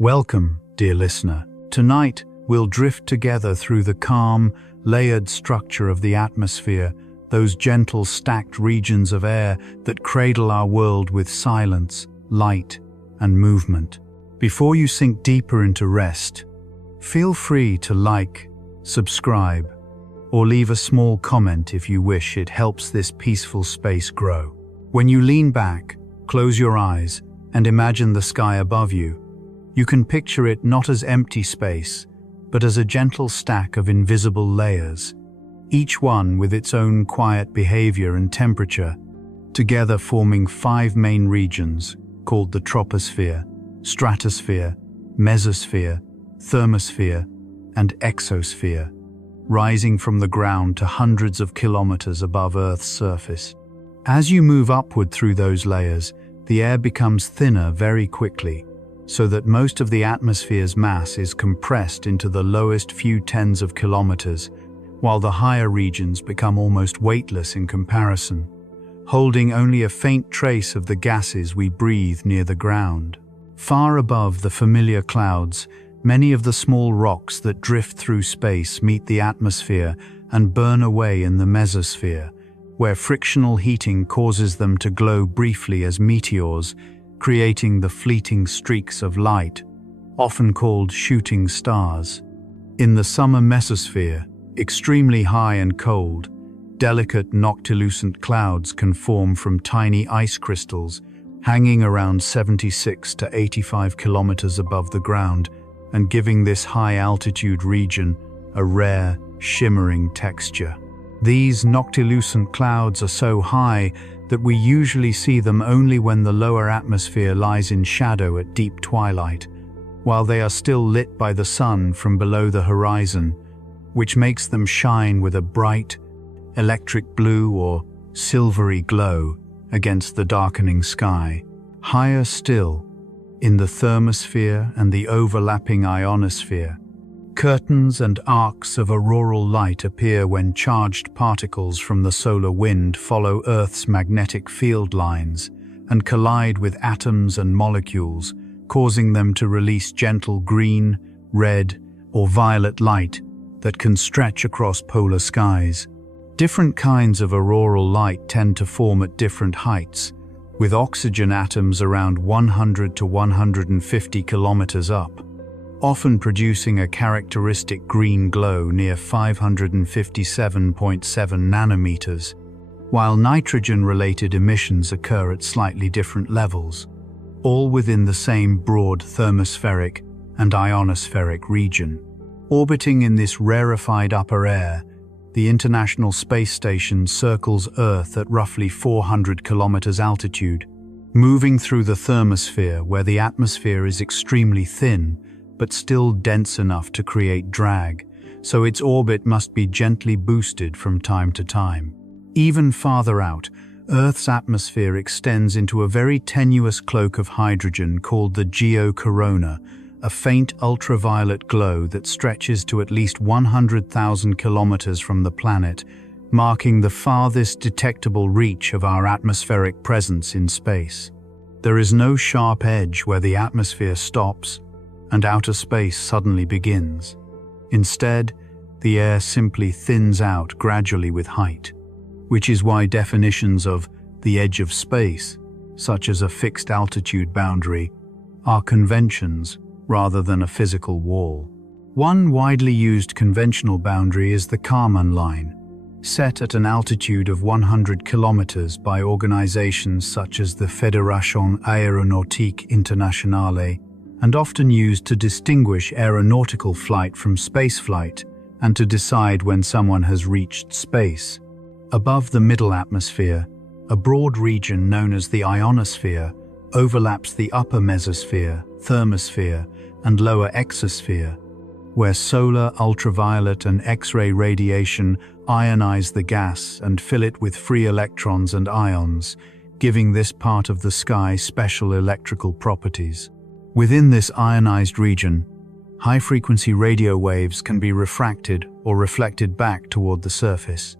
Welcome, dear listener. Tonight, we'll drift together through the calm, layered structure of the atmosphere, those gentle stacked regions of air that cradle our world with silence, light, and movement. Before you sink deeper into rest, feel free to like, subscribe, or leave a small comment if you wish. It helps this peaceful space grow. When you lean back, close your eyes, and imagine the sky above you. You can picture it not as empty space, but as a gentle stack of invisible layers, each one with its own quiet behavior and temperature, together forming 5 main regions called the troposphere, stratosphere, mesosphere, thermosphere, and exosphere, rising from the ground to hundreds of kilometers above Earth's surface. As you move upward through those layers, the air becomes thinner very quickly, so that most of the atmosphere's mass is compressed into the lowest few tens of kilometers, while the higher regions become almost weightless in comparison, holding only a faint trace of the gases we breathe near the ground. Far above the familiar clouds, many of the small rocks that drift through space meet the atmosphere and burn away in the mesosphere, where frictional heating causes them to glow briefly as meteors, creating the fleeting streaks of light, often called shooting stars. In the summer mesosphere, extremely high and cold, delicate noctilucent clouds can form from tiny ice crystals hanging around 76 to 85 kilometers above the ground and giving this high-altitude region a rare, shimmering texture. These noctilucent clouds are so high that we usually see them only when the lower atmosphere lies in shadow at deep twilight, while they are still lit by the sun from below the horizon, which makes them shine with a bright, electric blue or silvery glow against the darkening sky. Higher still, in the thermosphere and the overlapping ionosphere, curtains and arcs of auroral light appear when charged particles from the solar wind follow Earth's magnetic field lines and collide with atoms and molecules, causing them to release gentle green, red, or violet light that can stretch across polar skies. Different kinds of auroral light tend to form at different heights, with oxygen atoms around 100 to 150 kilometers up, often producing a characteristic green glow near 557.7 nanometers, while nitrogen-related emissions occur at slightly different levels, all within the same broad thermospheric and ionospheric region. Orbiting in this rarefied upper air, the International Space Station circles Earth at roughly 400 kilometers altitude, moving through the thermosphere where the atmosphere is extremely thin, but still dense enough to create drag, so its orbit must be gently boosted from time to time. Even farther out, Earth's atmosphere extends into a very tenuous cloak of hydrogen called the geocorona, a faint ultraviolet glow that stretches to at least 100,000 kilometers from the planet, marking the farthest detectable reach of our atmospheric presence in space. There is no sharp edge where the atmosphere stops and outer space suddenly begins. Instead, the air simply thins out gradually with height, which is why definitions of the edge of space, such as a fixed altitude boundary, are conventions rather than a physical wall. One widely used conventional boundary is the Kármán line, set at an altitude of 100 kilometers by organizations such as the Fédération Aéronautique Internationale, and often used to distinguish aeronautical flight from spaceflight and to decide when someone has reached space. Above the middle atmosphere, a broad region known as the ionosphere overlaps the upper mesosphere, thermosphere, and lower exosphere, where solar, ultraviolet, and X-ray radiation ionize the gas and fill it with free electrons and ions, giving this part of the sky special electrical properties. Within this ionized region, high-frequency radio waves can be refracted or reflected back toward the surface,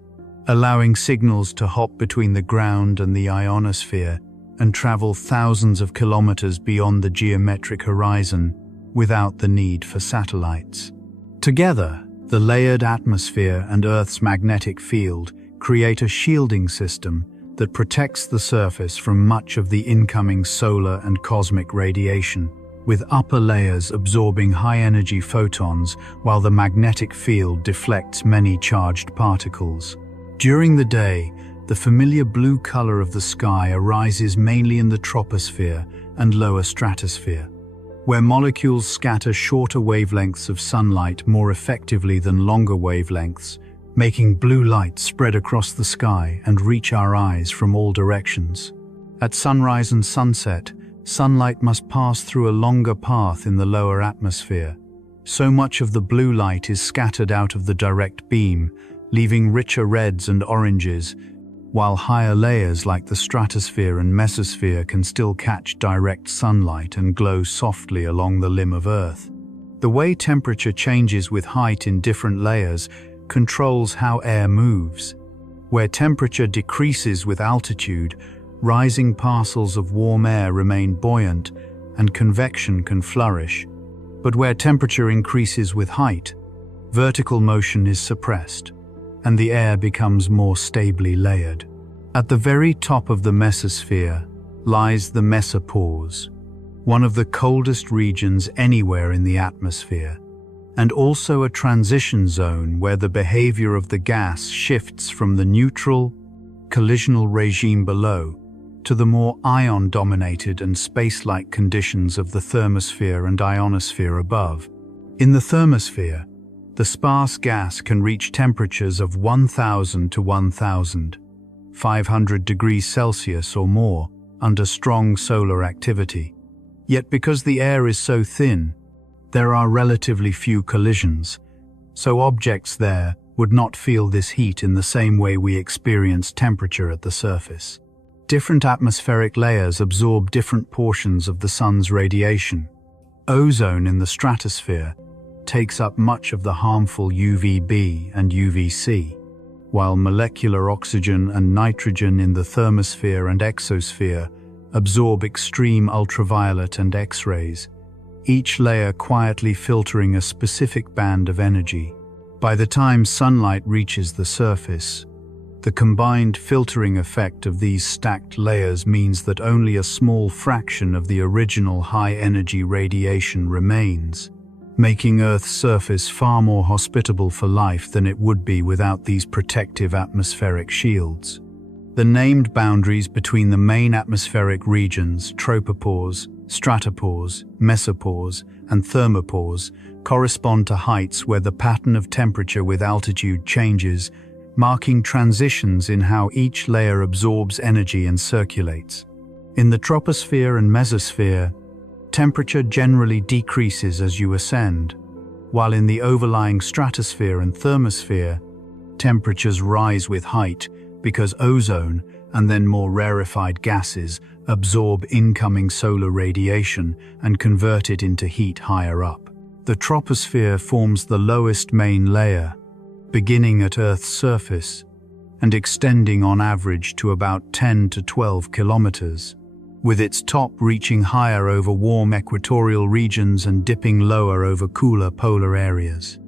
allowing signals to hop between the ground and the ionosphere and travel thousands of kilometers beyond the geometric horizon, without the need for satellites. Together, the layered atmosphere and Earth's magnetic field create a shielding system that protects the surface from much of the incoming solar and cosmic radiation, with upper layers absorbing high-energy photons while the magnetic field deflects many charged particles. During the day, the familiar blue color of the sky arises mainly in the troposphere and lower stratosphere, where molecules scatter shorter wavelengths of sunlight more effectively than longer wavelengths, making blue light spread across the sky and reach our eyes from all directions. At sunrise and sunset, sunlight must pass through a longer path in the lower atmosphere. So much of the blue light is scattered out of the direct beam, leaving richer reds and oranges, while higher layers like the stratosphere and mesosphere can still catch direct sunlight and glow softly along the limb of Earth. The way temperature changes with height in different layers controls how air moves. Where temperature decreases with altitude, rising parcels of warm air remain buoyant and convection can flourish. But where temperature increases with height, vertical motion is suppressed, and the air becomes more stably layered. At the very top of the mesosphere lies the mesopause, one of the coldest regions anywhere in the atmosphere, and also a transition zone where the behavior of the gas shifts from the neutral, collisional regime below to the more ion-dominated and space-like conditions of the thermosphere and ionosphere above. In the thermosphere, the sparse gas can reach temperatures of 1000 to 1500 degrees Celsius or more under strong solar activity. Yet because the air is so thin, there are relatively few collisions, so objects there would not feel this heat in the same way we experience temperature at the surface. Different atmospheric layers absorb different portions of the sun's radiation. Ozone in the stratosphere takes up much of the harmful UVB and UVC, while molecular oxygen and nitrogen in the thermosphere and exosphere absorb extreme ultraviolet and X-rays, each layer quietly filtering a specific band of energy. By the time sunlight reaches the surface, the combined filtering effect of these stacked layers means that only a small fraction of the original high-energy radiation remains, making Earth's surface far more hospitable for life than it would be without these protective atmospheric shields. The named boundaries between the main atmospheric regions, tropopause, stratopause, mesopause, and thermopause, correspond to heights where the pattern of temperature with altitude changes, marking transitions in how each layer absorbs energy and circulates. In the troposphere and mesosphere, temperature generally decreases as you ascend, while in the overlying stratosphere and thermosphere, temperatures rise with height because ozone and then more rarefied gases absorb incoming solar radiation and convert it into heat higher up. The troposphere forms the lowest main layer, beginning at Earth's surface and extending on average to about 10 to 12 kilometers, with its top reaching higher over warm equatorial regions and dipping lower over cooler polar areas.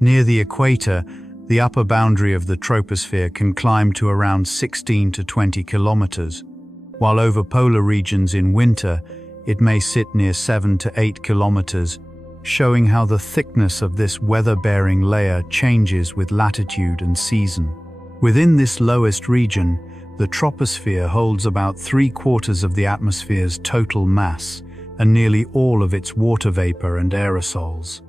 Near the equator, the upper boundary of the troposphere can climb to around 16 to 20 kilometers, while over polar regions in winter, it may sit near 7 to 8 kilometers, showing how the thickness of this weather-bearing layer changes with latitude and season. Within this lowest region, the troposphere holds about 3/4 of the atmosphere's total mass and nearly all of its water vapor and aerosols,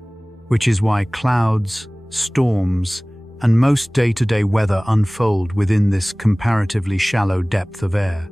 which is why clouds, storms, and most day-to-day weather unfold within this comparatively shallow depth of air.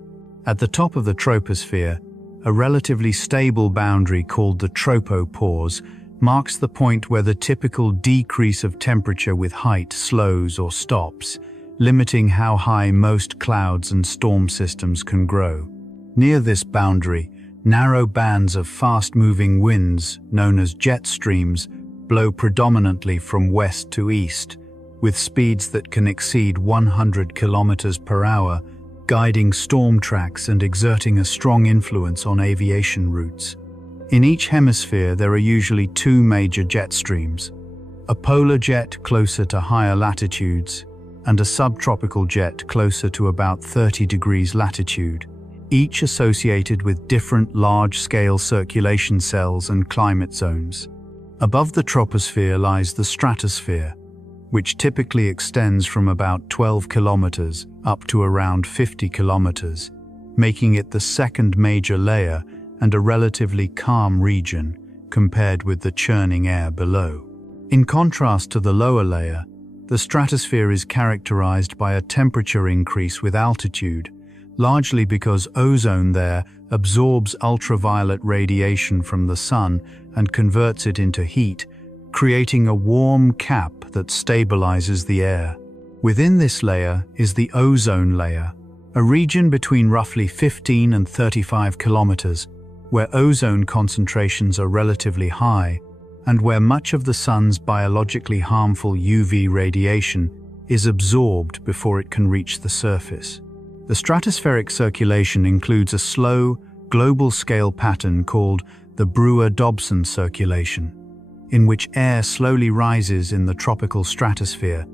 At the top of the troposphere, a relatively stable boundary called the tropopause marks the point where the typical decrease of temperature with height slows or stops, limiting how high most clouds and storm systems can grow. Near this boundary, narrow bands of fast-moving winds, known as jet streams, blow predominantly from west to east, with speeds that can exceed 100 kilometers per hour, guiding storm tracks and exerting a strong influence on aviation routes. In each hemisphere, there are usually two major jet streams: a polar jet closer to higher latitudes and a subtropical jet closer to about 30 degrees latitude, each associated with different large-scale circulation cells and climate zones. Above the troposphere lies the stratosphere, which typically extends from about 12 kilometers up to around 50 kilometers, making it the second major layer and a relatively calm region compared with the churning air below. In contrast to the lower layer, the stratosphere is characterized by a temperature increase with altitude, largely because ozone there absorbs ultraviolet radiation from the sun and converts it into heat, creating a warm cap that stabilizes the air. Within this layer is the ozone layer, a region between roughly 15 and 35 kilometers, where ozone concentrations are relatively high and where much of the sun's biologically harmful UV radiation is absorbed before it can reach the surface. The stratospheric circulation includes a slow, global-scale pattern called the Brewer-Dobson circulation, in which air slowly rises in the tropical stratosphere,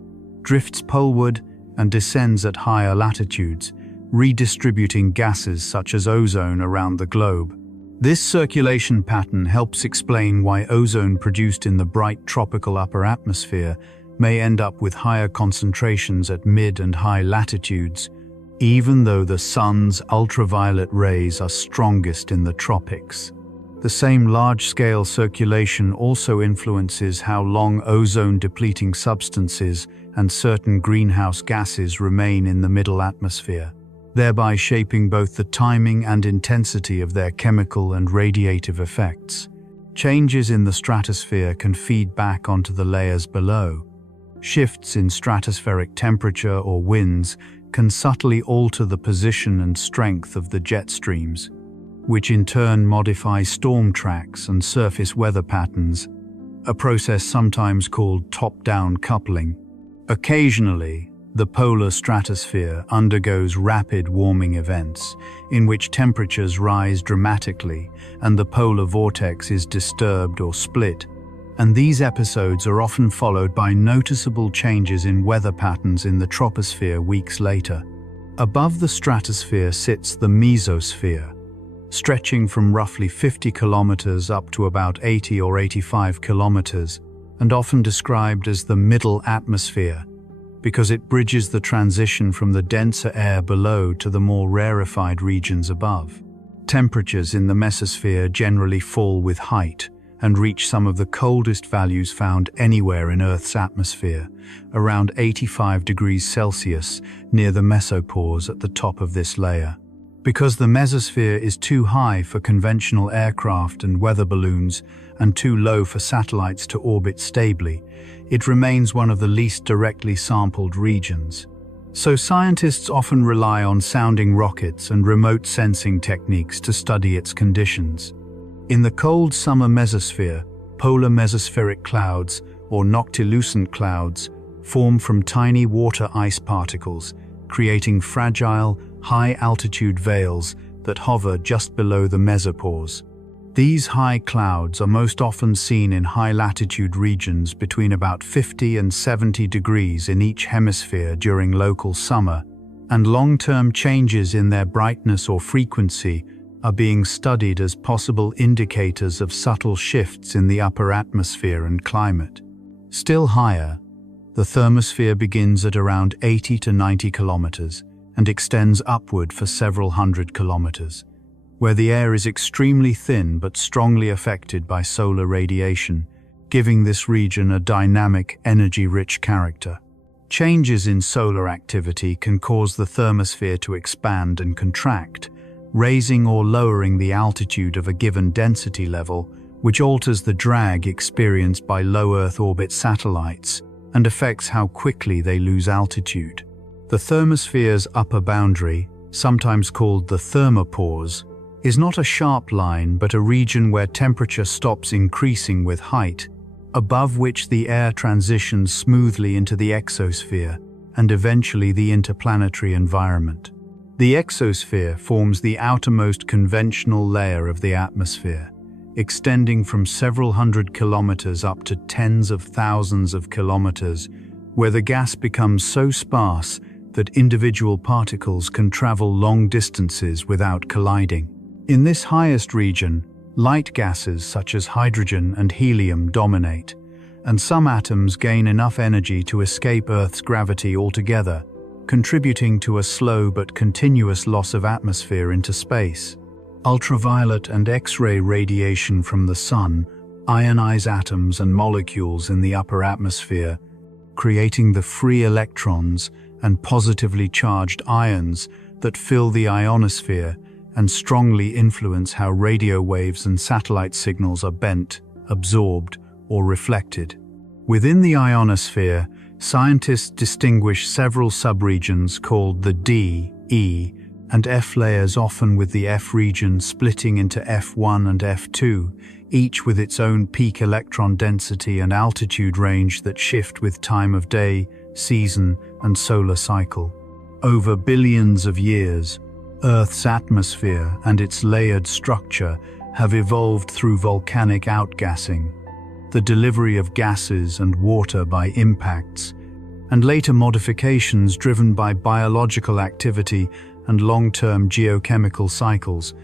drifts poleward, and descends at higher latitudes, redistributing gases such as ozone around the globe. This circulation pattern helps explain why ozone produced in the bright tropical upper atmosphere may end up with higher concentrations at mid and high latitudes, even though the sun's ultraviolet rays are strongest in the tropics. The same large-scale circulation also influences how long ozone-depleting substances and certain greenhouse gases remain in the middle atmosphere, thereby shaping both the timing and intensity of their chemical and radiative effects. Changes in the stratosphere can feed back onto the layers below. Shifts in stratospheric temperature or winds can subtly alter the position and strength of the jet streams, which in turn modify storm tracks and surface weather patterns, a process sometimes called top-down coupling. Occasionally, the polar stratosphere undergoes rapid warming events, in which temperatures rise dramatically and the polar vortex is disturbed or split, and these episodes are often followed by noticeable changes in weather patterns in the troposphere weeks later. Above the stratosphere sits the mesosphere, stretching from roughly 50 kilometers up to about 80 or 85 kilometers, and often described as the middle atmosphere, because it bridges the transition from the denser air below to the more rarefied regions above. Temperatures in the mesosphere generally fall with height and reach some of the coldest values found anywhere in Earth's atmosphere, around 85 degrees Celsius near the mesopause at the top of this layer. Because the mesosphere is too high for conventional aircraft and weather balloons and too low for satellites to orbit stably, it remains one of the least directly sampled regions. So scientists often rely on sounding rockets and remote sensing techniques to study its conditions. In the cold summer mesosphere, polar mesospheric clouds, or noctilucent clouds, form from tiny water ice particles, creating fragile, high-altitude veils that hover just below the mesopause. These high clouds are most often seen in high-latitude regions between about 50 and 70 degrees in each hemisphere during local summer, and long-term changes in their brightness or frequency are being studied as possible indicators of subtle shifts in the upper atmosphere and climate. Still higher, the thermosphere begins at around 80 to 90 kilometers and extends upward for several hundred kilometers, where the air is extremely thin but strongly affected by solar radiation, giving this region a dynamic, energy-rich character. Changes in solar activity can cause the thermosphere to expand and contract, raising or lowering the altitude of a given density level, which alters the drag experienced by low Earth orbit satellites and affects how quickly they lose altitude. The thermosphere's upper boundary, sometimes called the thermopause, is not a sharp line but a region where temperature stops increasing with height, above which the air transitions smoothly into the exosphere and eventually the interplanetary environment. The exosphere forms the outermost conventional layer of the atmosphere, extending from several hundred kilometers up to tens of thousands of kilometers, where the gas becomes so sparse that individual particles can travel long distances without colliding. In this highest region, light gases such as hydrogen and helium dominate, and some atoms gain enough energy to escape Earth's gravity altogether, contributing to a slow but continuous loss of atmosphere into space. Ultraviolet and X-ray radiation from the Sun ionize atoms and molecules in the upper atmosphere, creating the free electrons and positively charged ions that fill the ionosphere and strongly influence how radio waves and satellite signals are bent, absorbed, or reflected. Within the ionosphere, scientists distinguish several subregions called the D, E, and F layers, often with the F region splitting into F1 and F2, each with its own peak electron density and altitude range that shift with time of day, season, and solar cycle. Over billions of years, Earth's atmosphere and its layered structure have evolved through volcanic outgassing, the delivery of gases and water by impacts, and later modifications driven by biological activity and long-term geochemical cycles,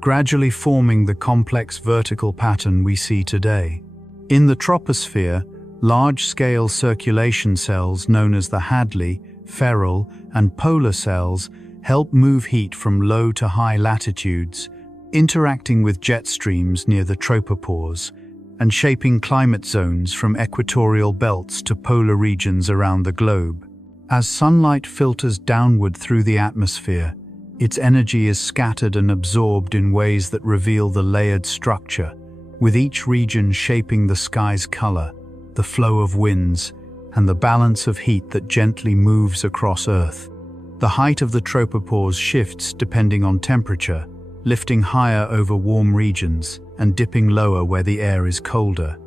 gradually forming the complex vertical pattern we see today. In the troposphere, large-scale circulation cells known as the Hadley, Ferrel, and polar cells help move heat from low to high latitudes, interacting with jet streams near the tropopause, and shaping climate zones from equatorial belts to polar regions around the globe. As sunlight filters downward through the atmosphere, its energy is scattered and absorbed in ways that reveal the layered structure, with each region shaping the sky's color, the flow of winds, and the balance of heat that gently moves across Earth. The height of the tropopause shifts depending on temperature, lifting higher over warm regions and dipping lower where the air is colder,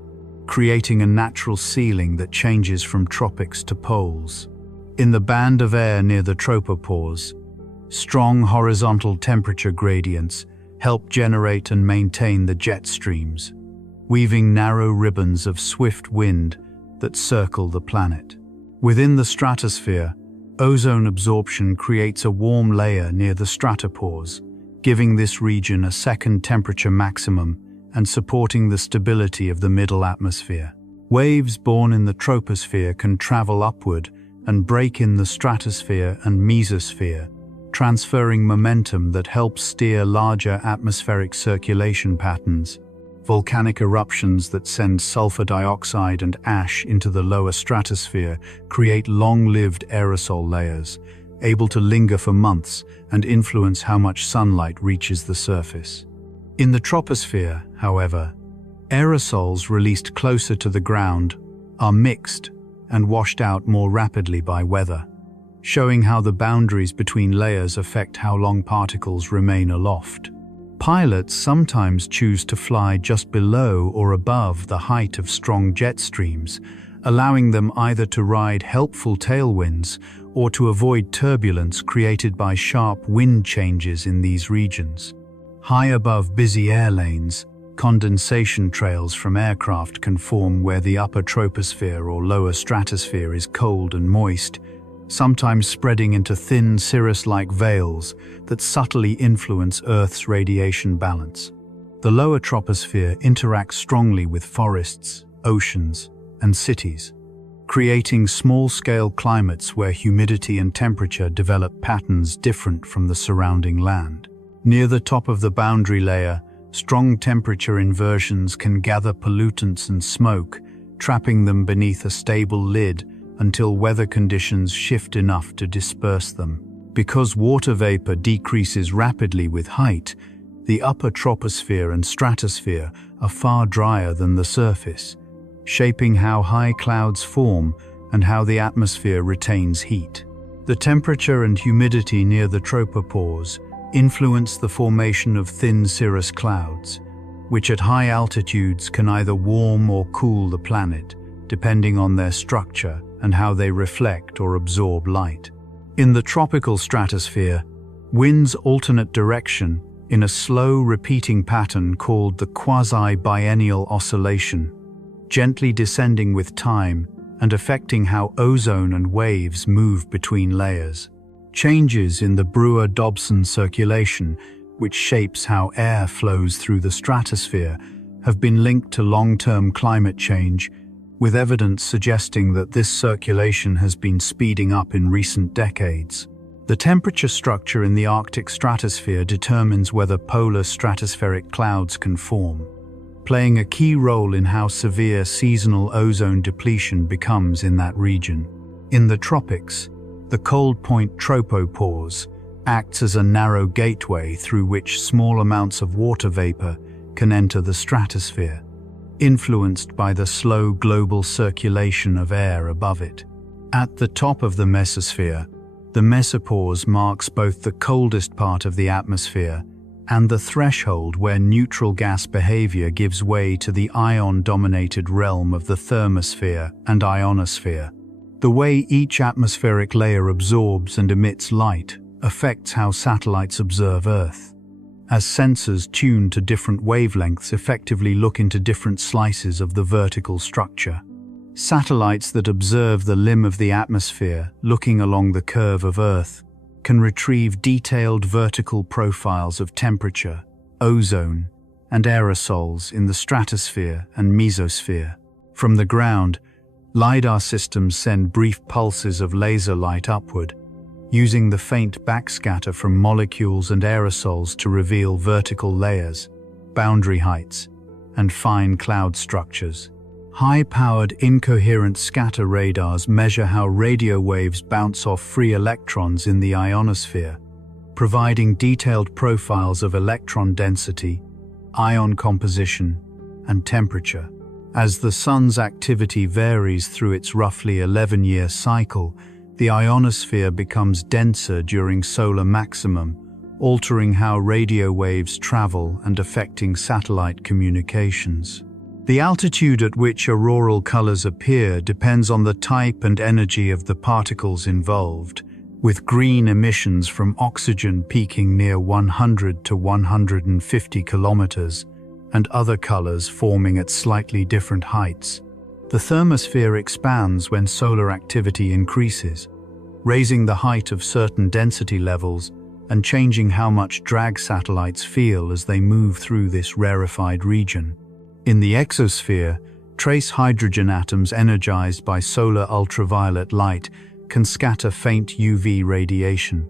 creating a natural ceiling that changes from tropics to poles. In the band of air near the tropopause, strong horizontal temperature gradients help generate and maintain the jet streams, weaving narrow ribbons of swift wind that circle the planet. Within the stratosphere, ozone absorption creates a warm layer near the stratopause, giving this region a second temperature maximum and supporting the stability of the middle atmosphere. Waves born in the troposphere can travel upward and break in the stratosphere and mesosphere, transferring momentum that helps steer larger atmospheric circulation patterns. Volcanic eruptions that send sulfur dioxide and ash into the lower stratosphere create long-lived aerosol layers, able to linger for months and influence how much sunlight reaches the surface. In the troposphere, however, aerosols released closer to the ground are mixed and washed out more rapidly by weather, showing how the boundaries between layers affect how long particles remain aloft. Pilots sometimes choose to fly just below or above the height of strong jet streams, allowing them either to ride helpful tailwinds or to avoid turbulence created by sharp wind changes in these regions. High above busy air lanes, condensation trails from aircraft can form where the upper troposphere or lower stratosphere is cold and moist, sometimes spreading into thin cirrus-like veils that subtly influence Earth's radiation balance. The lower troposphere interacts strongly with forests, oceans, and cities, creating small-scale climates where humidity and temperature develop patterns different from the surrounding land. Near the top of the boundary layer, strong temperature inversions can gather pollutants and smoke, trapping them beneath a stable lid until weather conditions shift enough to disperse them. Because water vapor decreases rapidly with height, the upper troposphere and stratosphere are far drier than the surface, shaping how high clouds form and how the atmosphere retains heat. The temperature and humidity near the tropopause influence the formation of thin cirrus clouds, which at high altitudes can either warm or cool the planet, depending on their structure and how they reflect or absorb light. In the tropical stratosphere, winds' alternate direction in a slow repeating pattern called the quasi-biennial oscillation, gently descending with time and affecting how ozone and waves move between layers. Changes in the Brewer-Dobson circulation, which shapes how air flows through the stratosphere, have been linked to long-term climate change, with evidence suggesting that this circulation has been speeding up in recent decades. The temperature structure in the Arctic stratosphere determines whether polar stratospheric clouds can form, playing a key role in how severe seasonal ozone depletion becomes in that region. In the tropics, the cold point tropopause acts as a narrow gateway through which small amounts of water vapor can enter the stratosphere, influenced by the slow global circulation of air above it. At the top of the mesosphere, the mesopause marks both the coldest part of the atmosphere and the threshold where neutral gas behavior gives way to the ion-dominated realm of the thermosphere and ionosphere. The way each atmospheric layer absorbs and emits light affects how satellites observe Earth, as sensors tuned to different wavelengths effectively look into different slices of the vertical structure. Satellites that observe the limb of the atmosphere, looking along the curve of Earth, can retrieve detailed vertical profiles of temperature, ozone, and aerosols in the stratosphere and mesosphere. From the ground, LiDAR systems send brief pulses of laser light upward, using the faint backscatter from molecules and aerosols to reveal vertical layers, boundary heights, and fine cloud structures. High-powered incoherent scatter radars measure how radio waves bounce off free electrons in the ionosphere, providing detailed profiles of electron density, ion composition, and temperature. As the Sun's activity varies through its roughly 11-year cycle, the ionosphere becomes denser during solar maximum, altering how radio waves travel and affecting satellite communications. The altitude at which auroral colors appear depends on the type and energy of the particles involved, with green emissions from oxygen peaking near 100 to 150 kilometers, and other colors forming at slightly different heights. The thermosphere expands when solar activity increases, raising the height of certain density levels and changing how much drag satellites feel as they move through this rarefied region. In the exosphere, trace hydrogen atoms energized by solar ultraviolet light can scatter faint UV radiation,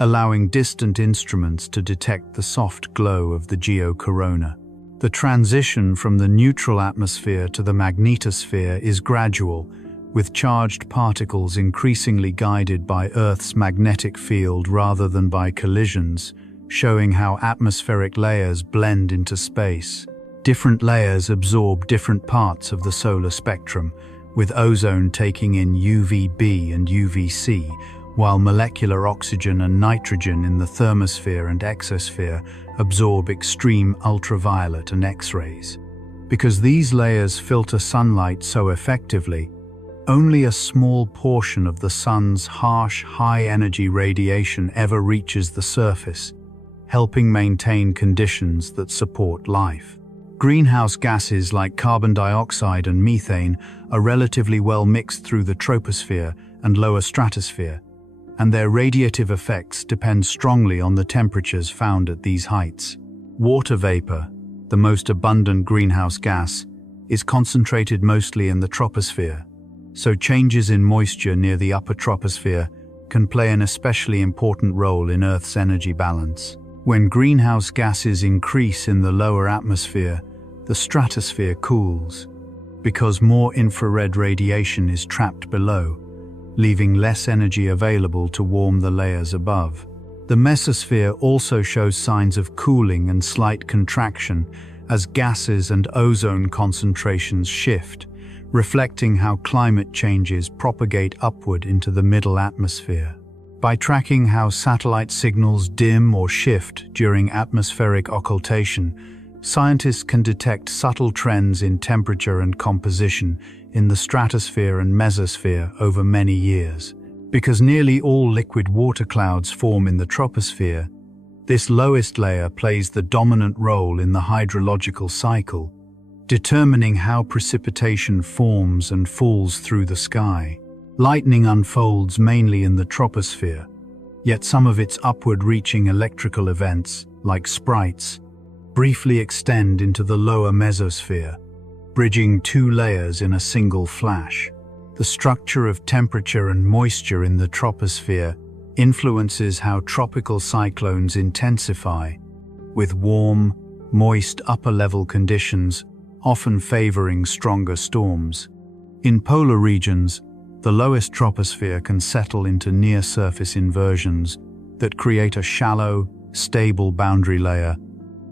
allowing distant instruments to detect the soft glow of the geocorona. The transition from the neutral atmosphere to the magnetosphere is gradual, with charged particles increasingly guided by Earth's magnetic field rather than by collisions, showing how atmospheric layers blend into space. Different layers absorb different parts of the solar spectrum, with ozone taking in UVB and UVC, while molecular oxygen and nitrogen in the thermosphere and exosphere absorb extreme ultraviolet and X-rays. Because these layers filter sunlight so effectively, only a small portion of the sun's harsh, high-energy radiation ever reaches the surface, helping maintain conditions that support life. Greenhouse gases like carbon dioxide and methane are relatively well mixed through the troposphere and lower stratosphere, and their radiative effects depend strongly on the temperatures found at these heights. Water vapor, the most abundant greenhouse gas, is concentrated mostly in the troposphere, so changes in moisture near the upper troposphere can play an especially important role in Earth's energy balance. When greenhouse gases increase in the lower atmosphere, the stratosphere cools, because more infrared radiation is trapped below, leaving less energy available to warm the layers above. The mesosphere also shows signs of cooling and slight contraction as gases and ozone concentrations shift, reflecting how climate changes propagate upward into the middle atmosphere. By tracking how satellite signals dim or shift during atmospheric occultation, scientists can detect subtle trends in temperature and composition in the stratosphere and mesosphere over many years. Because nearly all liquid water clouds form in the troposphere, This lowest layer plays the dominant role in the hydrological cycle, determining how precipitation forms and falls through the sky. Lightning unfolds mainly in the troposphere, yet some of its upward-reaching electrical events, like sprites, briefly extend into the lower mesosphere, bridging two layers in a single flash. The structure of temperature and moisture in the troposphere influences how tropical cyclones intensify, with warm, moist upper-level conditions often favoring stronger storms. In polar regions, the lowest troposphere can settle into near-surface inversions that create a shallow, stable boundary layer,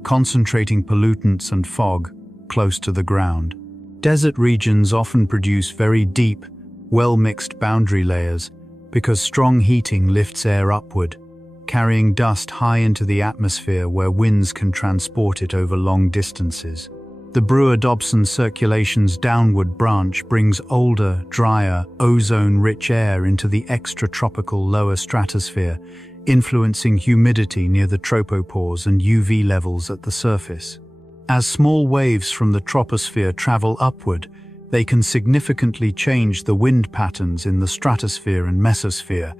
concentrating pollutants and fog close to the ground. Desert regions often produce very deep, well-mixed boundary layers because strong heating lifts air upward, carrying dust high into the atmosphere where winds can transport it over long distances. The Brewer-Dobson circulation's downward branch brings older, drier, ozone-rich air into the extratropical lower stratosphere, influencing humidity near the tropopause and UV levels at the surface. As small waves from the troposphere travel upward, they can significantly change the wind patterns in the stratosphere and mesosphere,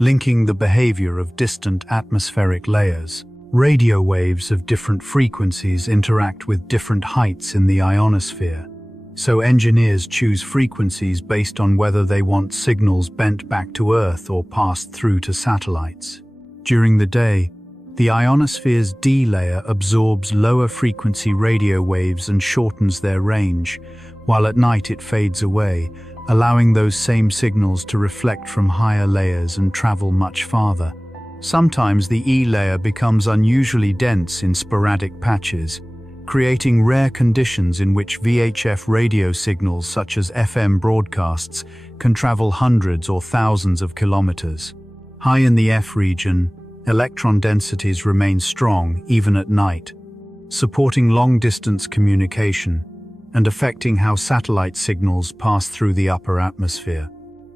linking the behavior of distant atmospheric layers. Radio waves of different frequencies interact with different heights in the ionosphere, so engineers choose frequencies based on whether they want signals bent back to Earth or passed through to satellites. During the day, the ionosphere's D layer absorbs lower frequency radio waves and shortens their range, while at night it fades away, allowing those same signals to reflect from higher layers and travel much farther. Sometimes the E layer becomes unusually dense in sporadic patches, creating rare conditions in which VHF radio signals such as FM broadcasts can travel hundreds or thousands of kilometers. High in the F region, electron densities remain strong even at night, supporting long-distance communication and affecting how satellite signals pass through the upper atmosphere.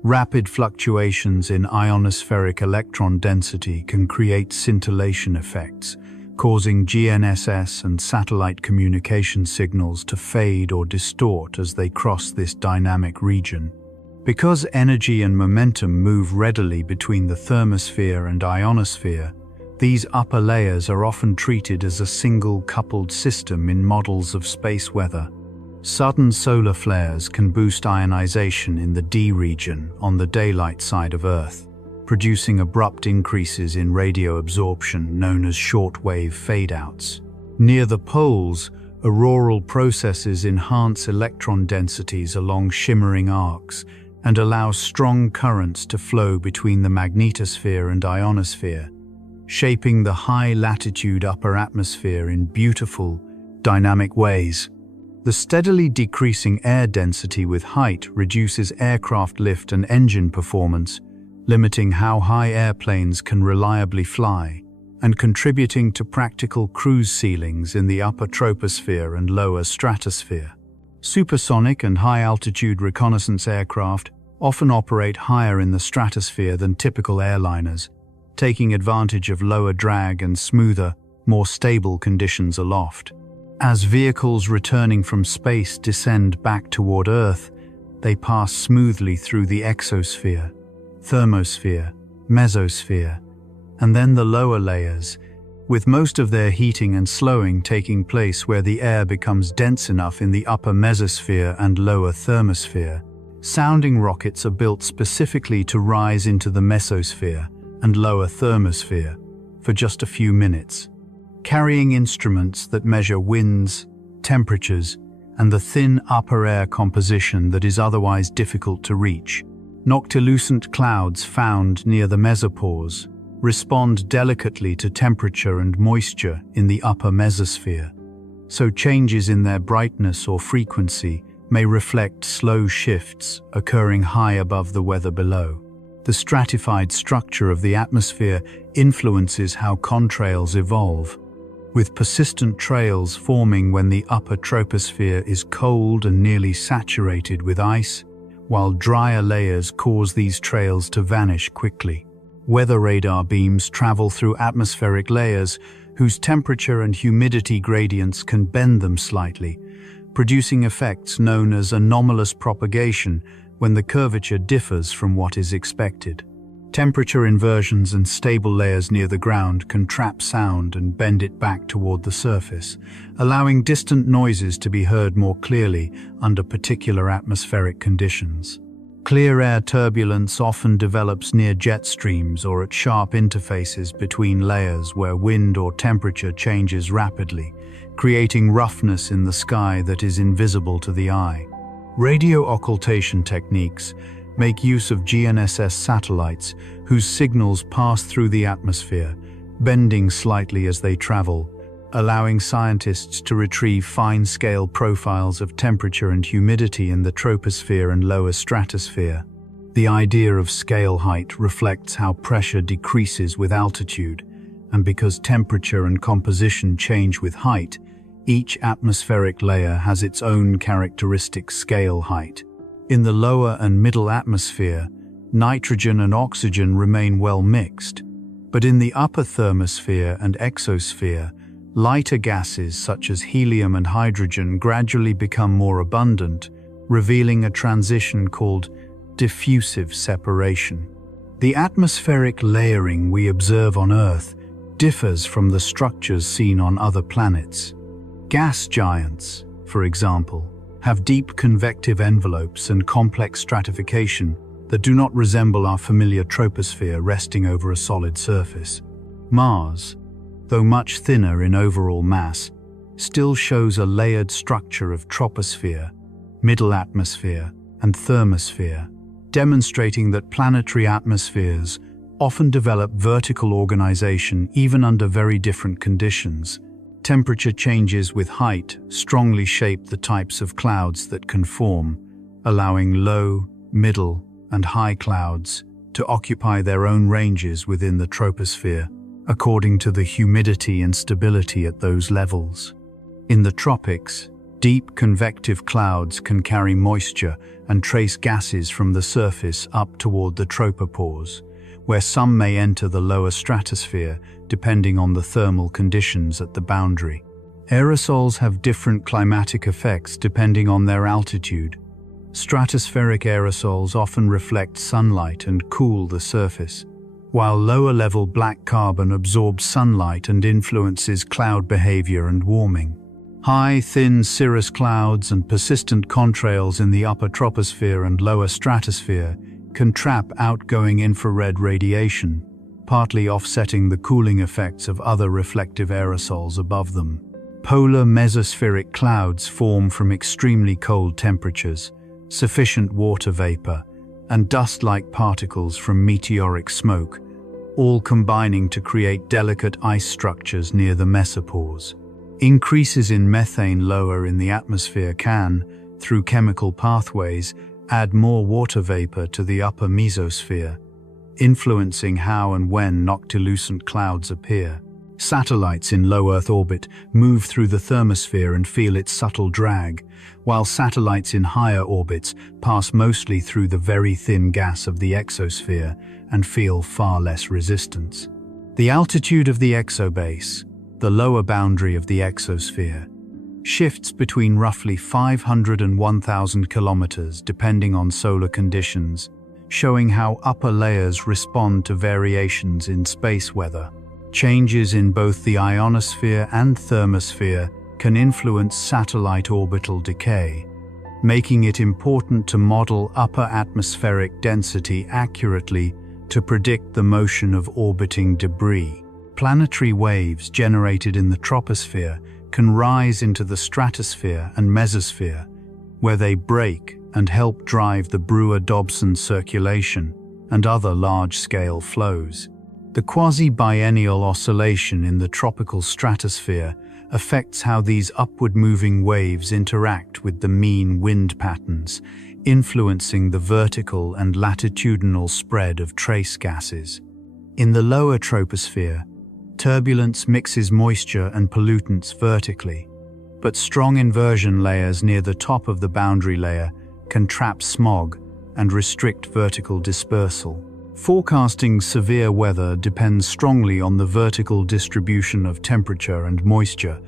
Rapid fluctuations in ionospheric electron density can create scintillation effects, causing GNSS and satellite communication signals to fade or distort as they cross this dynamic region. Because energy and momentum move readily between the thermosphere and ionosphere, these upper layers are often treated as a single coupled system in models of space weather. Sudden solar flares can boost ionization in the D region on the daylight side of Earth, producing abrupt increases in radio absorption known as shortwave fade-outs. Near the poles, auroral processes enhance electron densities along shimmering arcs and allow strong currents to flow between the magnetosphere and ionosphere, shaping the high-latitude upper atmosphere in beautiful, dynamic ways. The steadily decreasing air density with height reduces aircraft lift and engine performance, limiting how high airplanes can reliably fly, and contributing to practical cruise ceilings in the upper troposphere and lower stratosphere. Supersonic and high-altitude reconnaissance aircraft often operate higher in the stratosphere than typical airliners, taking advantage of lower drag and smoother, more stable conditions aloft. As vehicles returning from space descend back toward Earth, they pass smoothly through the exosphere, thermosphere, mesosphere, and then the lower layers, with most of their heating and slowing taking place where the air becomes dense enough in the upper mesosphere and lower thermosphere. Sounding rockets are built specifically to rise into the mesosphere and lower thermosphere for just a few minutes, carrying instruments that measure winds, temperatures, and the thin upper air composition that is otherwise difficult to reach. Noctilucent clouds found near the mesopause respond delicately to temperature and moisture in the upper mesosphere, so changes in their brightness or frequency may reflect slow shifts occurring high above the weather below. The stratified structure of the atmosphere influences how contrails evolve, with persistent trails forming when the upper troposphere is cold and nearly saturated with ice, while drier layers cause these trails to vanish quickly. Weather radar beams travel through atmospheric layers whose temperature and humidity gradients can bend them slightly, producing effects known as anomalous propagation when the curvature differs from what is expected. Temperature inversions and stable layers near the ground can trap sound and bend it back toward the surface, allowing distant noises to be heard more clearly under particular atmospheric conditions. Clear air turbulence often develops near jet streams or at sharp interfaces between layers where wind or temperature changes rapidly, creating roughness in the sky that is invisible to the eye. Radio occultation techniques make use of GNSS satellites whose signals pass through the atmosphere, bending slightly as they travel, allowing scientists to retrieve fine-scale profiles of temperature and humidity in the troposphere and lower stratosphere. The idea of scale height reflects how pressure decreases with altitude, and because temperature and composition change with height, each atmospheric layer has its own characteristic scale height. In the lower and middle atmosphere, nitrogen and oxygen remain well mixed, but in the upper thermosphere and exosphere, lighter gases such as helium and hydrogen gradually become more abundant, revealing a transition called diffusive separation. The atmospheric layering we observe on Earth differs from the structures seen on other planets. Gas giants, for example, have deep convective envelopes and complex stratification that do not resemble our familiar troposphere resting over a solid surface. Mars, though much thinner in overall mass, still shows a layered structure of troposphere, middle atmosphere, and thermosphere, demonstrating that planetary atmospheres often develop vertical organization even under very different conditions. Temperature changes with height strongly shape the types of clouds that can form, allowing low, middle, and high clouds to occupy their own ranges within the troposphere, according to the humidity and stability at those levels. In the tropics, deep convective clouds can carry moisture and trace gases from the surface up toward the tropopause, where some may enter the lower stratosphere depending on the thermal conditions at the boundary. Aerosols have different climatic effects depending on their altitude. Stratospheric aerosols often reflect sunlight and cool the surface, while lower-level black carbon absorbs sunlight and influences cloud behavior and warming. High, thin cirrus clouds and persistent contrails in the upper troposphere and lower stratosphere can trap outgoing infrared radiation, partly offsetting the cooling effects of other reflective aerosols above them. Polar mesospheric clouds form from extremely cold temperatures, sufficient water vapor, and dust-like particles from meteoric smoke, all combining to create delicate ice structures near the mesopause. Increases in methane lower in the atmosphere can, through chemical pathways, add more water vapor to the upper mesosphere, influencing how and when noctilucent clouds appear. Satellites in low Earth orbit move through the thermosphere and feel its subtle drag, while satellites in higher orbits pass mostly through the very thin gas of the exosphere and feel far less resistance. The altitude of the exobase, the lower boundary of the exosphere, shifts between roughly 500 and 1,000 kilometers depending on solar conditions, showing how upper layers respond to variations in space weather. Changes in both the ionosphere and thermosphere can influence satellite orbital decay, making it important to model upper atmospheric density accurately to predict the motion of orbiting debris. Planetary waves generated in the troposphere can rise into the stratosphere and mesosphere, where they break and help drive the Brewer-Dobson circulation and other large-scale flows. The quasi-biennial oscillation in the tropical stratosphere affects how these upward-moving waves interact with the mean wind patterns, influencing the vertical and latitudinal spread of trace gases. In the lower troposphere, turbulence mixes moisture and pollutants vertically, but strong inversion layers near the top of the boundary layer can trap smog and restrict vertical dispersal. Forecasting severe weather depends strongly on the vertical distribution of temperature and moisture,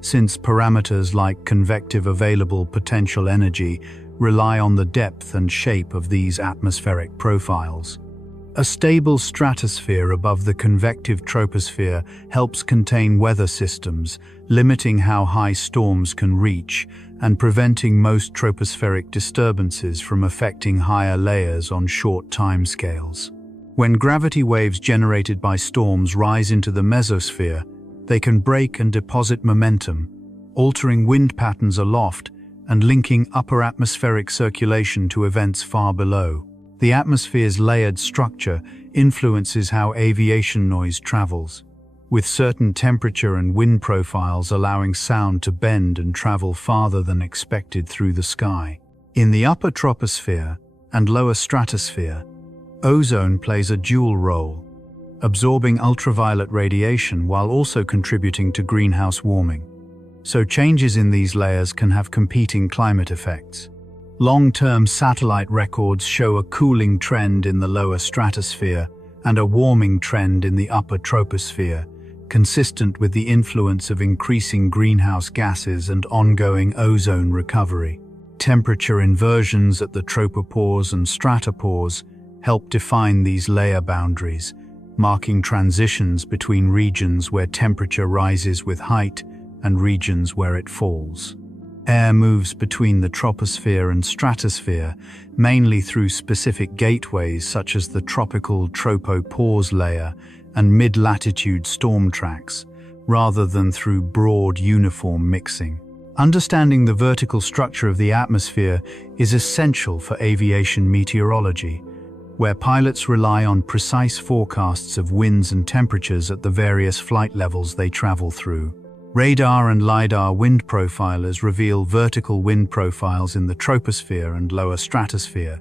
since parameters like convective available potential energy rely on the depth and shape of these atmospheric profiles. A stable stratosphere above the convective troposphere helps contain weather systems, limiting how high storms can reach and preventing most tropospheric disturbances from affecting higher layers on short timescales. When gravity waves generated by storms rise into the mesosphere, they can break and deposit momentum, altering wind patterns aloft and linking upper atmospheric circulation to events far below. The atmosphere's layered structure influences how aviation noise travels, with certain temperature and wind profiles allowing sound to bend and travel farther than expected through the sky. In the upper troposphere and lower stratosphere, ozone plays a dual role, absorbing ultraviolet radiation while also contributing to greenhouse warming. So changes in these layers can have competing climate effects. Long-term satellite records show a cooling trend in the lower stratosphere and a warming trend in the upper troposphere, consistent with the influence of increasing greenhouse gases and ongoing ozone recovery. Temperature inversions at the tropopause and stratopause help define these layer boundaries, marking transitions between regions where temperature rises with height and regions where it falls. Air moves between the troposphere and stratosphere, mainly through specific gateways such as the tropical tropopause layer and mid-latitude storm tracks, rather than through broad, uniform mixing. Understanding the vertical structure of the atmosphere is essential for aviation meteorology, where pilots rely on precise forecasts of winds and temperatures at the various flight levels they travel through. Radar and LiDAR wind profilers reveal vertical wind profiles in the troposphere and lower stratosphere,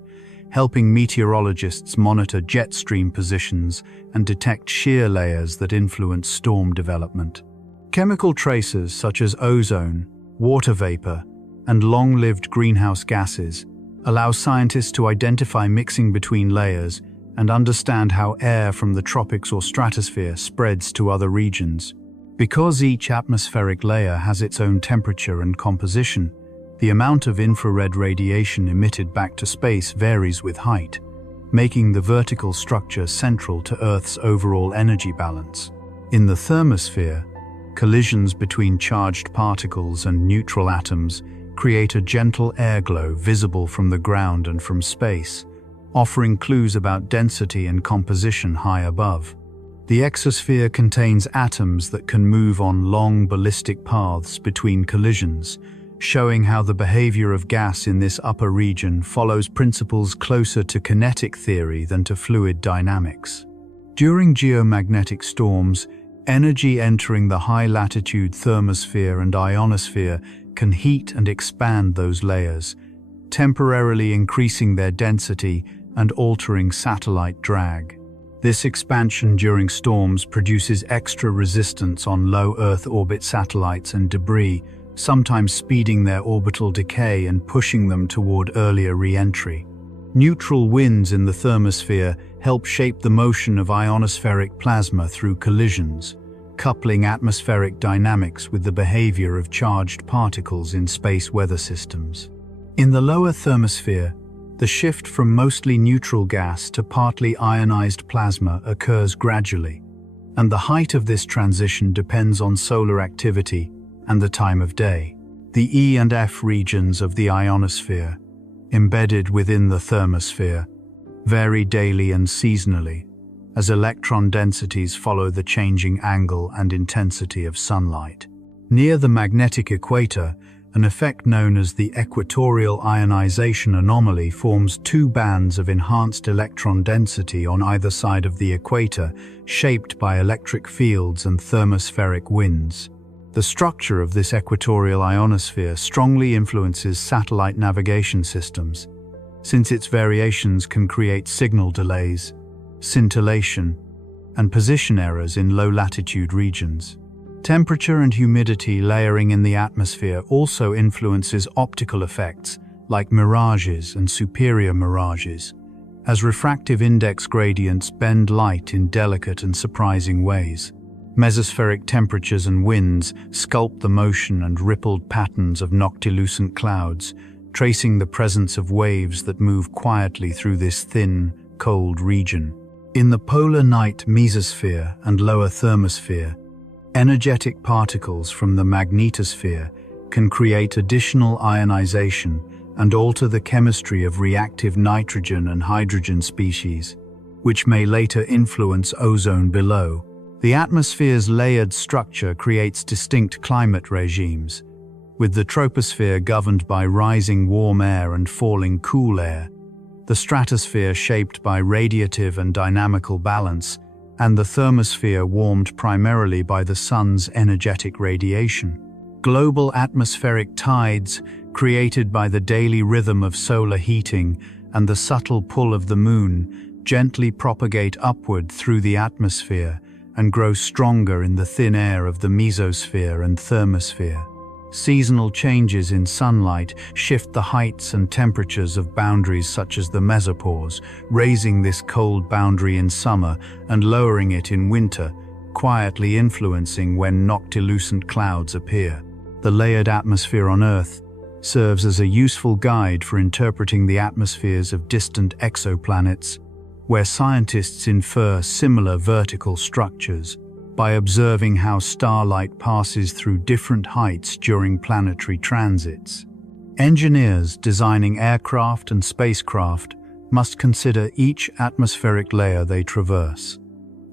helping meteorologists monitor jet stream positions and detect shear layers that influence storm development. Chemical tracers such as ozone, water vapor, and long-lived greenhouse gases allow scientists to identify mixing between layers and understand how air from the tropics or stratosphere spreads to other regions. Because each atmospheric layer has its own temperature and composition, the amount of infrared radiation emitted back to space varies with height, making the vertical structure central to Earth's overall energy balance. In the thermosphere, collisions between charged particles and neutral atoms create a gentle airglow visible from the ground and from space, offering clues about density and composition high above. The exosphere contains atoms that can move on long ballistic paths between collisions, showing how the behavior of gas in this upper region follows principles closer to kinetic theory than to fluid dynamics. During geomagnetic storms, energy entering the high-latitude thermosphere and ionosphere can heat and expand those layers, temporarily increasing their density and altering satellite drag. This expansion during storms produces extra resistance on low Earth orbit satellites and debris, sometimes speeding their orbital decay and pushing them toward earlier re-entry. Neutral winds in the thermosphere help shape the motion of ionospheric plasma through collisions, coupling atmospheric dynamics with the behavior of charged particles in space weather systems. In the lower thermosphere, the shift from mostly neutral gas to partly ionized plasma occurs gradually, and the height of this transition depends on solar activity and the time of day. The E and F regions of the ionosphere, embedded within the thermosphere, vary daily and seasonally, as electron densities follow the changing angle and intensity of sunlight. Near the magnetic equator, an effect known as the equatorial ionization anomaly forms two bands of enhanced electron density on either side of the equator, shaped by electric fields and thermospheric winds. The structure of this equatorial ionosphere strongly influences satellite navigation systems, since its variations can create signal delays, scintillation, and position errors in low-latitude regions. Temperature and humidity layering in the atmosphere also influences optical effects like mirages and superior mirages, as refractive index gradients bend light in delicate and surprising ways. Mesospheric temperatures and winds sculpt the motion and rippled patterns of noctilucent clouds, tracing the presence of waves that move quietly through this thin, cold region. In the polar night mesosphere and lower thermosphere, energetic particles from the magnetosphere can create additional ionization and alter the chemistry of reactive nitrogen and hydrogen species, which may later influence ozone below. The atmosphere's layered structure creates distinct climate regimes, with the troposphere governed by rising warm air and falling cool air, the stratosphere shaped by radiative and dynamical balance, and the thermosphere warmed primarily by the sun's energetic radiation. Global atmospheric tides, created by the daily rhythm of solar heating and the subtle pull of the moon, gently propagate upward through the atmosphere and grow stronger in the thin air of the mesosphere and thermosphere. Seasonal changes in sunlight shift the heights and temperatures of boundaries such as the mesopause, raising this cold boundary in summer and lowering it in winter, quietly influencing when noctilucent clouds appear. The layered atmosphere on Earth serves as a useful guide for interpreting the atmospheres of distant exoplanets, where scientists infer similar vertical structures by observing how starlight passes through different heights during planetary transits. Engineers designing aircraft and spacecraft must consider each atmospheric layer they traverse,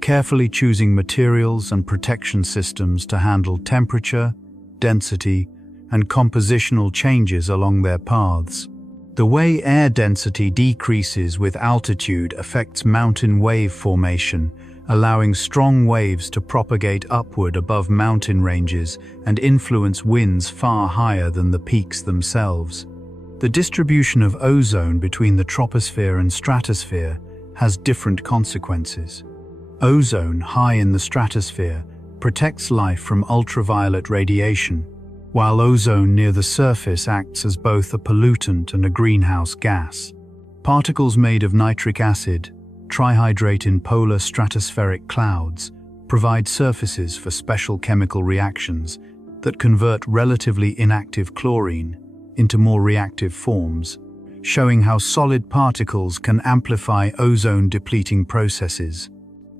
carefully choosing materials and protection systems to handle temperature, density, and compositional changes along their paths. The way air density decreases with altitude affects mountain wave formation, allowing strong waves to propagate upward above mountain ranges and influence winds far higher than the peaks themselves. The distribution of ozone between the troposphere and stratosphere has different consequences. Ozone, high in the stratosphere, protects life from ultraviolet radiation, while ozone near the surface acts as both a pollutant and a greenhouse gas. Particles made of nitric acid, trihydrate in polar stratospheric clouds, provide surfaces for special chemical reactions that convert relatively inactive chlorine into more reactive forms, showing how solid particles can amplify ozone-depleting processes.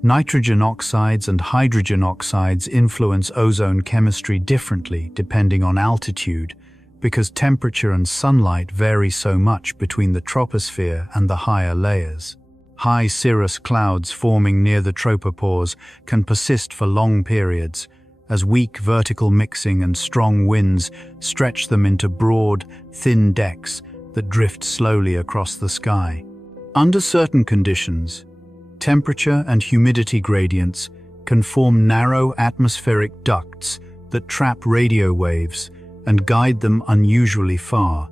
Nitrogen oxides and hydrogen oxides influence ozone chemistry differently depending on altitude, because temperature and sunlight vary so much between the troposphere and the higher layers. High cirrus clouds forming near the tropopause can persist for long periods, as weak vertical mixing and strong winds stretch them into broad, thin decks that drift slowly across the sky. Under certain conditions, temperature and humidity gradients can form narrow atmospheric ducts that trap radio waves and guide them unusually far,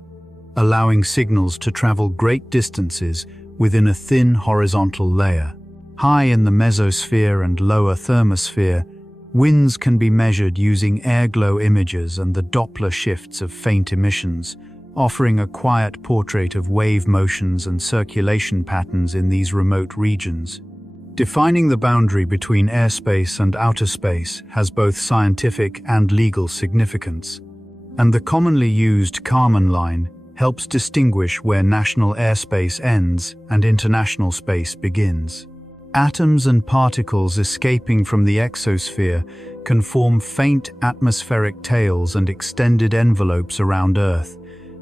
allowing signals to travel great distances within a thin horizontal layer. High in the mesosphere and lower thermosphere, winds can be measured using airglow images and the Doppler shifts of faint emissions, offering a quiet portrait of wave motions and circulation patterns in these remote regions. Defining the boundary between airspace and outer space has both scientific and legal significance, and the commonly used Kármán line helps distinguish where national airspace ends and international space begins. Atoms and particles escaping from the exosphere can form faint atmospheric tails and extended envelopes around Earth,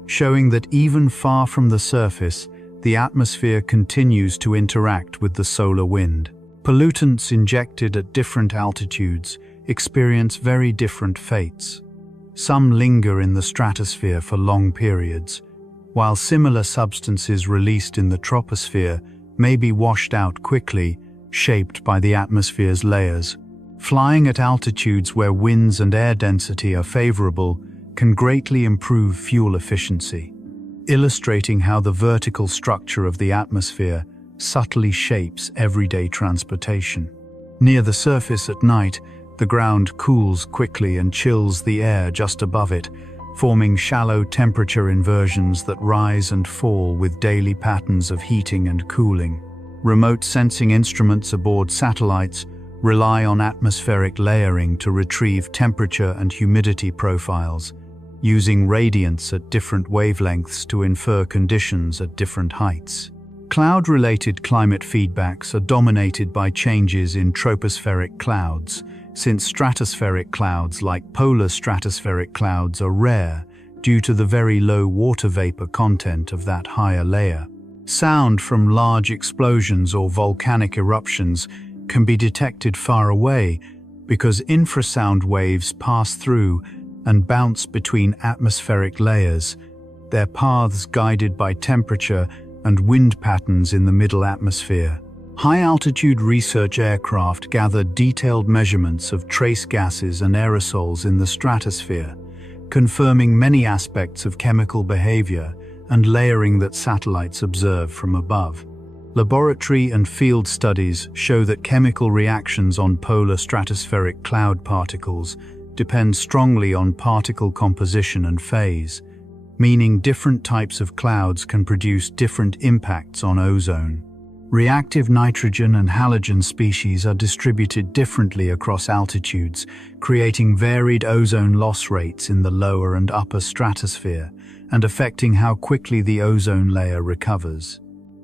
showing that even far from the surface, the atmosphere continues to interact with the solar wind. Pollutants injected at different altitudes experience very different fates. Some linger in the stratosphere for long periods, while similar substances released in the troposphere may be washed out quickly, shaped by the atmosphere's layers. Flying at altitudes where winds and air density are favorable can greatly improve fuel efficiency, illustrating how the vertical structure of the atmosphere subtly shapes everyday transportation. Near the surface at night, the ground cools quickly and chills the air just above it, forming shallow temperature inversions that rise and fall with daily patterns of heating and cooling. Remote sensing instruments aboard satellites rely on atmospheric layering to retrieve temperature and humidity profiles, using radiance at different wavelengths to infer conditions at different heights. Cloud-related climate feedbacks are dominated by changes in tropospheric clouds, since stratospheric clouds like polar stratospheric clouds are rare due to the very low water vapor content of that higher layer. Sound from large explosions or volcanic eruptions can be detected far away because infrasound waves pass through and bounce between atmospheric layers, their paths guided by temperature and wind patterns in the middle atmosphere. High-altitude research aircraft gather detailed measurements of trace gases and aerosols in the stratosphere, confirming many aspects of chemical behavior and layering that satellites observe from above. Laboratory and field studies show that chemical reactions on polar stratospheric cloud particles depend strongly on particle composition and phase, meaning different types of clouds can produce different impacts on ozone. Reactive nitrogen and halogen species are distributed differently across altitudes, creating varied ozone loss rates in the lower and upper stratosphere and affecting how quickly the ozone layer recovers.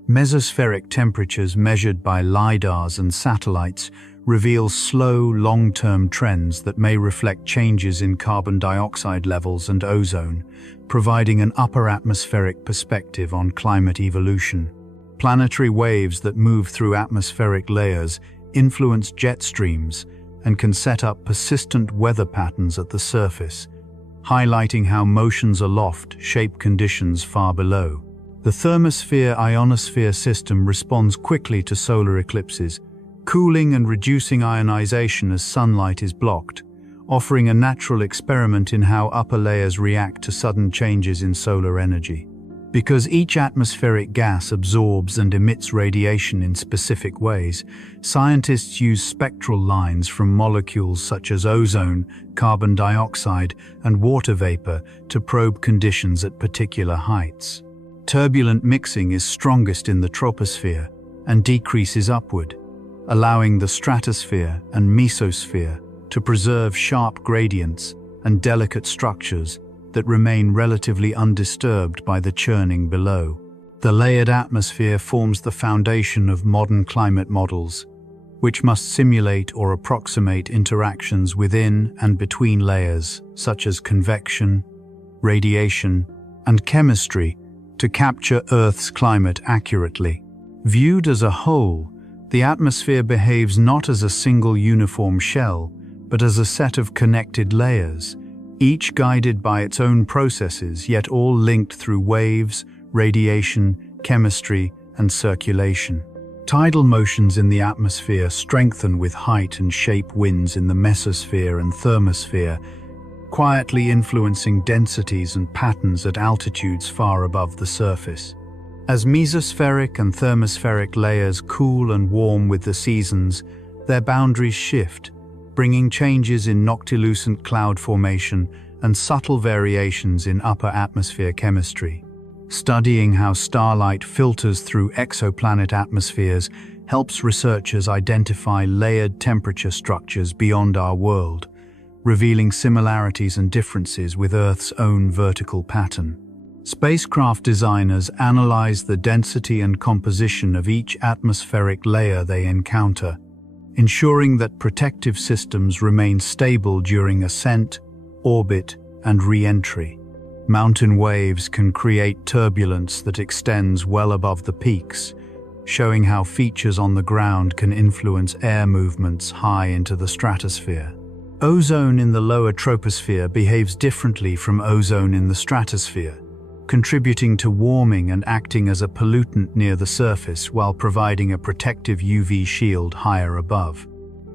Mesospheric temperatures measured by LiDARs and satellites reveal slow, long-term trends that may reflect changes in carbon dioxide levels and ozone, providing an upper atmospheric perspective on climate evolution. Planetary waves that move through atmospheric layers influence jet streams and can set up persistent weather patterns at the surface, highlighting how motions aloft shape conditions far below. The thermosphere-ionosphere system responds quickly to solar eclipses, cooling and reducing ionization as sunlight is blocked, offering a natural experiment in how upper layers react to sudden changes in solar energy. Because each atmospheric gas absorbs and emits radiation in specific ways, scientists use spectral lines from molecules such as ozone, carbon dioxide, and water vapor to probe conditions at particular heights. Turbulent mixing is strongest in the troposphere and decreases upward, allowing the stratosphere and mesosphere to preserve sharp gradients and delicate structures that remain relatively undisturbed by the churning below. The layered atmosphere forms the foundation of modern climate models, which must simulate or approximate interactions within and between layers, such as convection, radiation, and chemistry, to capture Earth's climate accurately. Viewed as a whole, the atmosphere behaves not as a single uniform shell, but as a set of connected layers, each guided by its own processes, yet all linked through waves, radiation, chemistry, and circulation. Tidal motions in the atmosphere strengthen with height and shape winds in the mesosphere and thermosphere, quietly influencing densities and patterns at altitudes far above the surface. As mesospheric and thermospheric layers cool and warm with the seasons, their boundaries shift, bringing changes in noctilucent cloud formation and subtle variations in upper atmosphere chemistry. Studying how starlight filters through exoplanet atmospheres helps researchers identify layered temperature structures beyond our world, revealing similarities and differences with Earth's own vertical pattern. Spacecraft designers analyze the density and composition of each atmospheric layer they encounter, ensuring that protective systems remain stable during ascent, orbit, and re-entry. Mountain waves can create turbulence that extends well above the peaks, showing how features on the ground can influence air movements high into the stratosphere. Ozone in the lower troposphere behaves differently from ozone in the stratosphere, contributing to warming and acting as a pollutant near the surface while providing a protective UV shield higher above.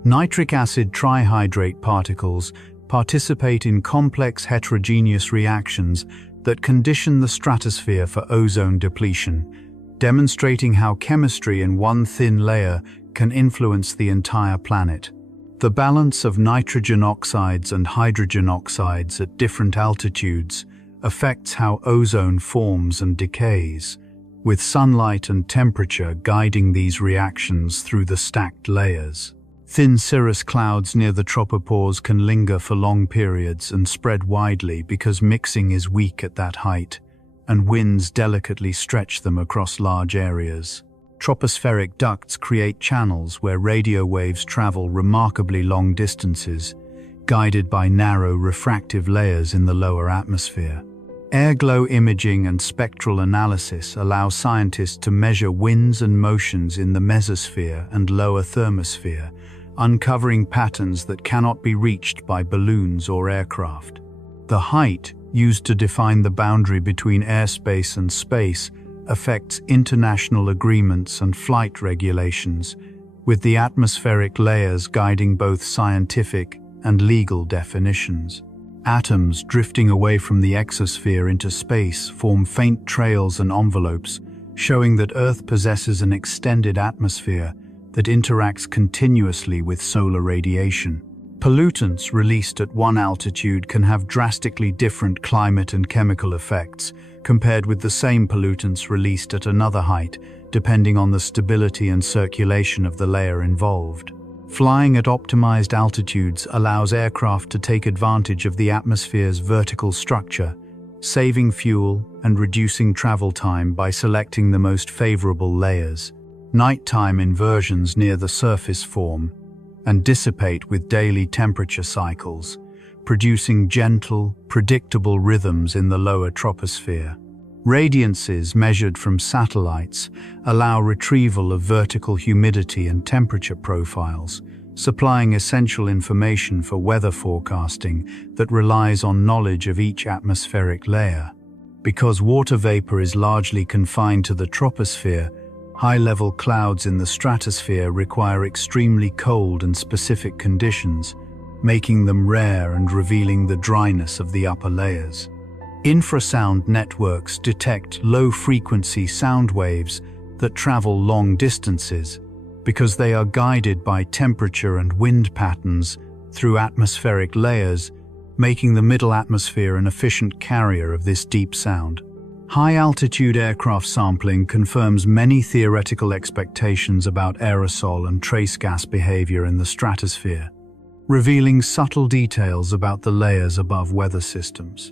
Nitric acid trihydrate particles participate in complex heterogeneous reactions that condition the stratosphere for ozone depletion, demonstrating how chemistry in one thin layer can influence the entire planet. The balance of nitrogen oxides and hydrogen oxides at different altitudes affects how ozone forms and decays, with sunlight and temperature guiding these reactions through the stacked layers. Thin cirrus clouds near the tropopause can linger for long periods and spread widely because mixing is weak at that height, and winds delicately stretch them across large areas. Tropospheric ducts create channels where radio waves travel remarkably long distances, guided by narrow refractive layers in the lower atmosphere. Airglow imaging and spectral analysis allow scientists to measure winds and motions in the mesosphere and lower thermosphere, uncovering patterns that cannot be reached by balloons or aircraft. The height, used to define the boundary between airspace and space, affects international agreements and flight regulations, with the atmospheric layers guiding both scientific and legal definitions. Atoms drifting away from the exosphere into space form faint trails and envelopes, showing that Earth possesses an extended atmosphere that interacts continuously with solar radiation. Pollutants released at one altitude can have drastically different climate and chemical effects, compared with the same pollutants released at another height, depending on the stability and circulation of the layer involved. Flying at optimized altitudes allows aircraft to take advantage of the atmosphere's vertical structure, saving fuel and reducing travel time by selecting the most favorable layers. Nighttime inversions near the surface form and dissipate with daily temperature cycles, producing gentle, predictable rhythms in the lower troposphere. Radiances measured from satellites allow retrieval of vertical humidity and temperature profiles, supplying essential information for weather forecasting that relies on knowledge of each atmospheric layer. Because water vapor is largely confined to the troposphere, high-level clouds in the stratosphere require extremely cold and specific conditions, making them rare and revealing the dryness of the upper layers. Infrasound networks detect low-frequency sound waves that travel long distances because they are guided by temperature and wind patterns through atmospheric layers, making the middle atmosphere an efficient carrier of this deep sound. High-altitude aircraft sampling confirms many theoretical expectations about aerosol and trace gas behavior in the stratosphere, revealing subtle details about the layers above weather systems.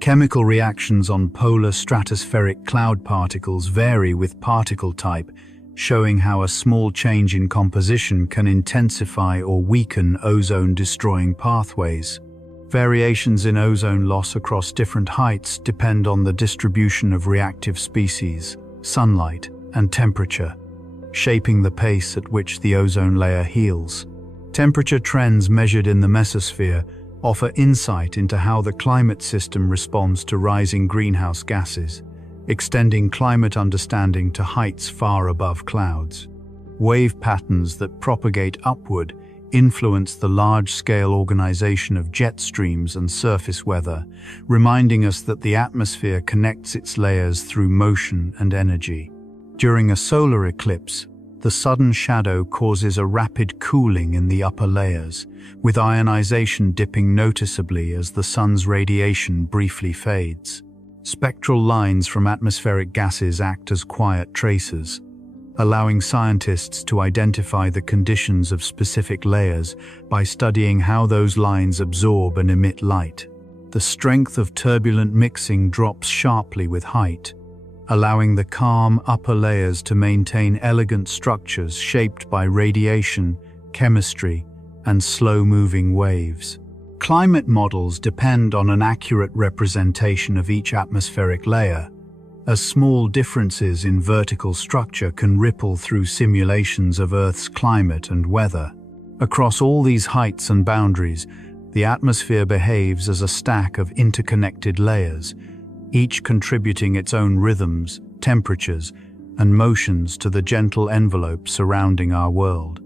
Chemical reactions on polar stratospheric cloud particles vary with particle type, showing how a small change in composition can intensify or weaken ozone-destroying pathways. Variations in ozone loss across different heights depend on the distribution of reactive species, sunlight, and temperature, shaping the pace at which the ozone layer heals. Temperature trends measured in the mesosphere offer insight into how the climate system responds to rising greenhouse gases, extending climate understanding to heights far above clouds. Wave patterns that propagate upward influence the large-scale organization of jet streams and surface weather, reminding us that the atmosphere connects its layers through motion and energy. During a solar eclipse, the sudden shadow causes a rapid cooling in the upper layers, with ionization dipping noticeably as the sun's radiation briefly fades. Spectral lines from atmospheric gases act as quiet tracers, allowing scientists to identify the conditions of specific layers by studying how those lines absorb and emit light. The strength of turbulent mixing drops sharply with height, allowing the calm upper layers to maintain elegant structures shaped by radiation, chemistry, and slow-moving waves. Climate models depend on an accurate representation of each atmospheric layer, as small differences in vertical structure can ripple through simulations of Earth's climate and weather. Across all these heights and boundaries, the atmosphere behaves as a stack of interconnected layers, each contributing its own rhythms, temperatures, and motions to the gentle envelope surrounding our world.